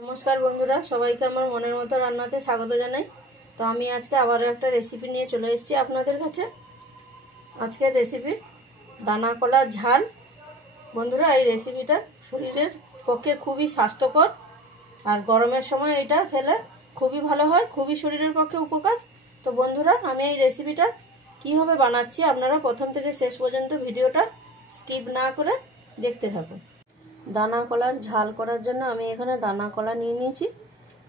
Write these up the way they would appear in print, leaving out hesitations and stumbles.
নমস্কার বন্ধুরা, সবাইকে আমার মনের মতো রান্নাতে স্বাগত জানাই। তো আমি আজকে আবারও একটা রেসিপি নিয়ে চলে এসেছি আপনাদের কাছে। আজকের রেসিপি দানা কলার ঝাল। বন্ধুরা, এই রেসিপিটা শরীরের পক্ষে খুবই স্বাস্থ্যকর, আর গরমের সময় এটা খেলে খুবই ভালো হয়, খুবই শরীরের পক্ষে উপকার। তো বন্ধুরা, আমি এই রেসিপিটা কীভাবে বানাচ্ছি আপনারা প্রথম থেকে শেষ পর্যন্ত ভিডিওটা স্কিপ না করে দেখতে থাকুন। দানা কলার ঝাল করার জন্য আমি এখানে দানা কলা নিয়ে নিয়েছি।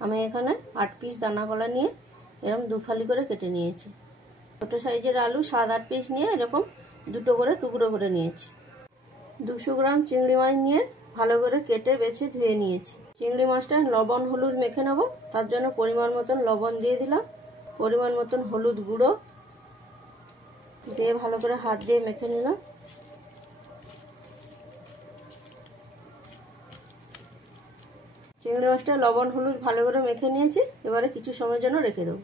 আমি এখানে 8 পিস দানা কলা নিয়ে এরকম দুফালি করে কেটে নিয়েছি। ছোটো সাইজের আলু 7-8 পিস নিয়ে এরকম দুটো করে টুকরো করে নিয়েছি। 200 গ্রাম চিংড়ি মাছ নিয়ে ভালো করে কেটে বেছে ধুয়ে নিয়েছি। চিংড়ি মাছটা লবণ হলুদ মেখে নেব, তার জন্য পরিমাণ মতন লবণ দিয়ে দিলাম, পরিমাণ মতন হলুদ গুঁড়ো দিয়ে ভালো করে হাত দিয়ে মেখে নিলাম। চিংড়ি মাছটা লবণ হলুদ ভালো করে মেখে নিয়েছি। এবারে কিছু সময়ের জন্য রেখে দেবো।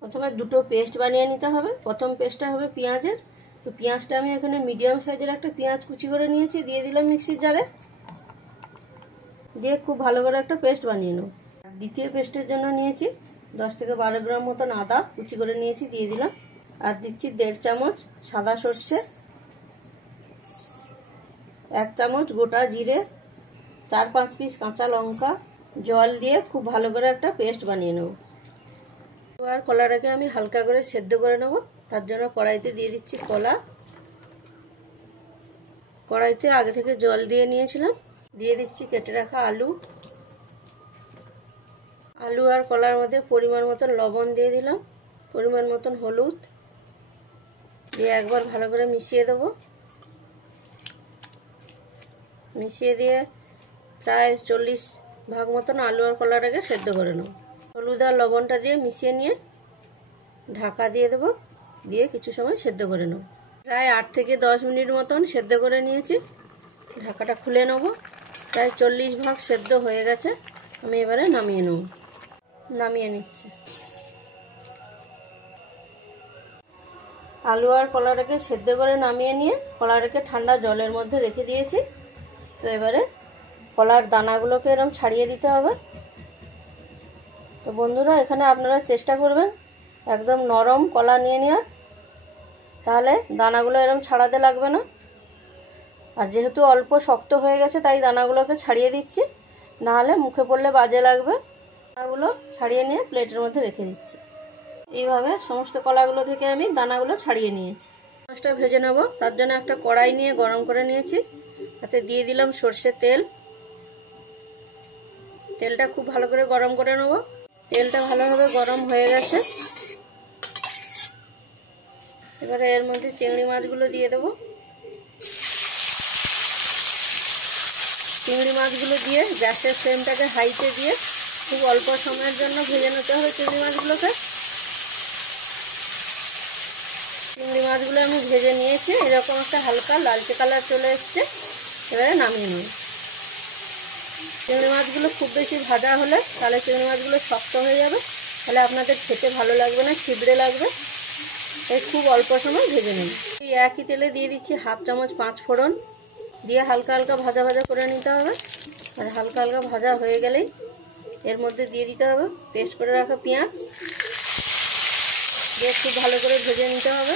প্রথমে দুটো পেস্ট বানিয়ে নিতে হবে। প্রথম পেস্টটা হবে পেঁয়াজের। তো পেঁয়াজটা আমি এখানে মিডিয়াম সাইজের একটা পেঁয়াজ কুচি করে নিয়েছি, দিয়ে দিলাম মিক্সির জারে, দিয়ে খুব ভালো করে একটা পেস্ট বানিয়ে নেব। দ্বিতীয় পেস্টের জন্য নিয়েছি 10 থেকে 12 গ্রাম মতন আদা কুচি করে নিয়েছি, দিয়ে দিলাম। আর দিচ্ছি 1.5 চামচ সাদা সর্ষে, 1 চামচ গোটা জিরে, 4-5 পিস কাঁচা লঙ্কা, জল দিয়ে খুব ভালো করে একটা পেস্ট বানিয়ে নেব। আর কলাটাকে আমি হালকা করে সেদ্ধ করে নেব। তার জন্য কড়াইতে দিয়ে দিচ্ছি কলা। কড়াইতে আগে থেকে জল দিয়ে নিয়েছিলাম। দিয়ে দিচ্ছি কেটে রাখা আলু। আলু আর কলার মধ্যে পরিমাণ মতন লবণ দিয়ে দিলাম, পরিমাণ মতন হলুদ দিয়ে একবার ভালো করে মিশিয়ে দেব। মিশিয়ে দিয়ে প্রায় 40 ভাগ মতন আলু আর কলাটাকে সেদ্ধ করে নেব। হলুদ আর লবণটা দিয়ে মিশিয়ে নিয়ে ঢাকা দিয়ে দেবো, দিয়ে কিছু সময় সেদ্ধ করে নেব। প্রায় 8 থেকে 10 মিনিট মতন সেদ্ধ করে নিয়েছি। ঢাকাটা খুলে নেব। প্রায় 40 ভাগ সেদ্ধ হয়ে গেছে। আমি এবারে নামিয়ে নেব। নামিয়ে নিচ্ছি। আলু আর কলাটাকে সেদ্ধ করে নামিয়ে নিয়ে কলাটাকে ঠান্ডা জলের মধ্যে রেখে দিয়েছি। তো এবারে কলার দানাগুলোকে এরকম ছাড়িয়ে দিতে হবে। তো বন্ধুরা, এখানে আপনারা চেষ্টা করবেন একদম নরম কলা নিয়ে নেওয়ার, তাহলে দানাগুলো এরকম ছাড়াতে লাগবে না। আর যেহেতু অল্প শক্ত হয়ে গেছে তাই দানাগুলোকে ছাড়িয়ে দিচ্ছি, নাহলে মুখে পড়লে বাজে লাগবে। দানাগুলো ছাড়িয়ে নিয়ে প্লেটের মধ্যে রেখে দিচ্ছি। এইভাবে সমস্ত কলাগুলো থেকে আমি দানাগুলো ছাড়িয়ে নিয়েছি। মাছটা ভেজে নেব। তার জন্য একটা কড়াই নিয়ে গরম করে নিয়েছি। তাতে দিয়ে দিলাম সর্ষের তেল। তেলটা খুব ভালো করে গরম করে নেব। তেলটা ভালোভাবে গরম হয়ে গেছে। এবারে এর মধ্যে চিংড়ি মাছগুলো দিয়ে দেবো। চিংড়ি মাছগুলো দিয়ে গ্যাসের ফ্লেমটাকে হাইতে দিয়ে খুব অল্প সময়ের জন্য ভেজে নিতে হবে চিংড়ি মাছগুলোকে। চিংড়ি মাছগুলো আমি ভেজে নিয়েছি, এরকম একটা হালকা লালচে কালার চলে এসছে। এবারে নামিয়ে নেব। চিংড়ি মাছগুলো খুব বেশি ভাজা হলে তাহলে চিংড়ি মাছগুলো শক্ত হয়ে যাবে, তাহলে আপনাদের খেতে ভালো লাগবে না, ছিবড়ে লাগবে। তাই খুব অল্প সময় ভেজে নেব। এই একই তেলে দিয়ে দিচ্ছি 1/2 চামচ 5 ফোড়ন, দিয়ে হালকা হালকা ভাজা ভাজা করে নিতে হবে। আর হালকা হালকা ভাজা হয়ে গেলেই এর মধ্যে দিয়ে দিতে হবে পেস্ট করে রাখা পেঁয়াজ, দিয়ে খুব ভালো করে ভেজে নিতে হবে।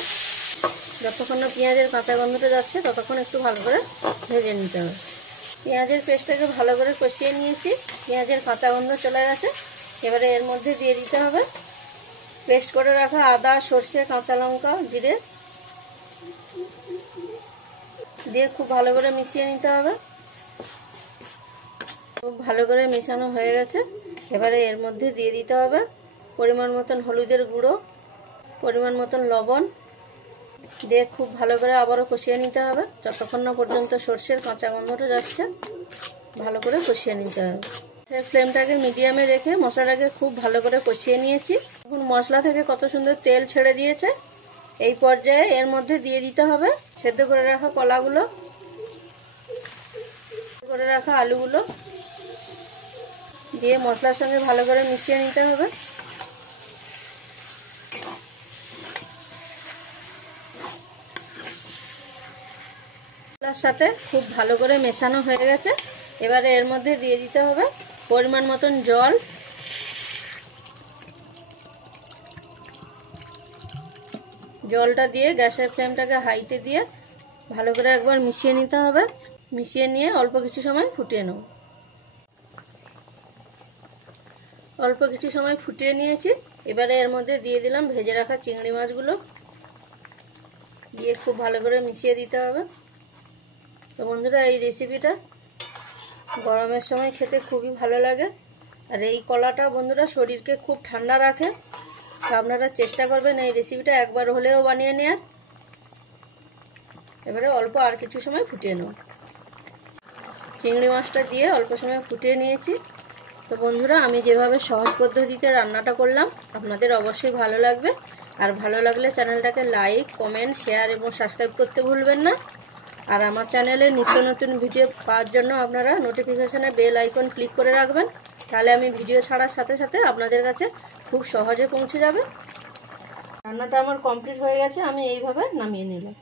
যতক্ষণ না পেঁয়াজের কাঁচা গন্ধটা যাচ্ছে ততক্ষণ একটু ভালো করে ভেজে নিতে হবে। পেঁয়াজের পেস্টটাকে ভালো করে কষিয়ে নিয়েছি, পেঁয়াজের কাঁচা গন্ধ চলে গেছে। এবারে এর মধ্যে দিয়ে দিতে হবে পেস্ট করে রাখা আদা, সর্ষে, কাঁচা লঙ্কা, জিরে, দিয়ে খুব ভালো করে মিশিয়ে নিতে হবে। খুব ভালো করে মেশানো হয়ে গেছে। এবারে এর মধ্যে দিয়ে দিতে হবে পরিমাণ মতন হলুদের গুঁড়ো, পরিমাণ মতন লবণ, দিয়ে খুব ভালো করে আবারও কষিয়ে নিতে হবে যতক্ষণ না পর্যন্ত সর্ষের কাঁচা গন্ধটা যাচ্ছে। ভালো করে কষিয়ে নিতে হবে। ফ্লেমটাকে মিডিয়ামে রেখে মশলাটাকে খুব ভালো করে কষিয়ে নিয়েছি। এখন মশলা থেকে কত সুন্দর তেল ছেড়ে দিয়েছে। এই পর্যায়ে এর মধ্যে দিয়ে দিতে হবে সেদ্ধ করে রাখা কলাগুলো, করে রাখা আলুগুলো, দিয়ে মশলার সঙ্গে ভালো করে মিশিয়ে নিতে হবে। মশলার সাথে খুব ভালো করে মেশানো হয়ে গেছে। এবারে এর মধ্যে দিয়ে দিতে হবে পরিমাণ মতন জল, জলটা দিয়ে গ্যাসের ফ্লেমটাকে হাইতে দিয়ে ভালো করে একবার মিশিয়ে নিতে হবে। মিশিয়ে নিয়ে অল্প কিছু সময় ফুটিয়ে নেব। অল্প কিছু সময় ফুটিয়ে নিয়েছি। এবারে এর মধ্যে দিয়ে দিলাম ভেজে রাখা চিংড়ি মাছগুলো, দিয়ে খুব ভালো করে মিশিয়ে দিতে হবে। তো বন্ধুরা, এই রেসিপিটা গরমের সময় খেতে খুবই ভালো লাগে। আর এই কলাটা বন্ধুরা শরীরকে খুব ঠান্ডা রাখে। তো আপনারা চেষ্টা করবেন এই রেসিপিটা একবার হলেও বানিয়ে নেওয়ার। এবারে অল্প আর কিছু সময় ফুটিয়ে নেব। চিংড়ি মাছটা দিয়ে অল্প সময় ফুটিয়ে নিয়েছি। তো বন্ধুরা, আমি যেভাবে সহজ পদ্ধতিতে রান্নাটা করলাম আপনাদের অবশ্যই ভালো লাগবে। আর ভালো লাগলে চ্যানেলটাকে লাইক, কমেন্ট, শেয়ার এবং সাবস্ক্রাইব করতে ভুলবেন না। আর আমার চ্যানেলে নিত্য নতুন ভিডিও পাওয়ার জন্য আপনারা নোটিফিকেশানে বেল আইকন ক্লিক করে রাখবেন। তাহলে আমি ভিডিও ছাড়ার সাথে সাথে আপনাদের কাছে খুব সহজে পৌঁছে যাবে। রান্নাটা আমার কমপ্লিট হয়ে গেছে, আমি এইভাবে নামিয়ে নিলাম।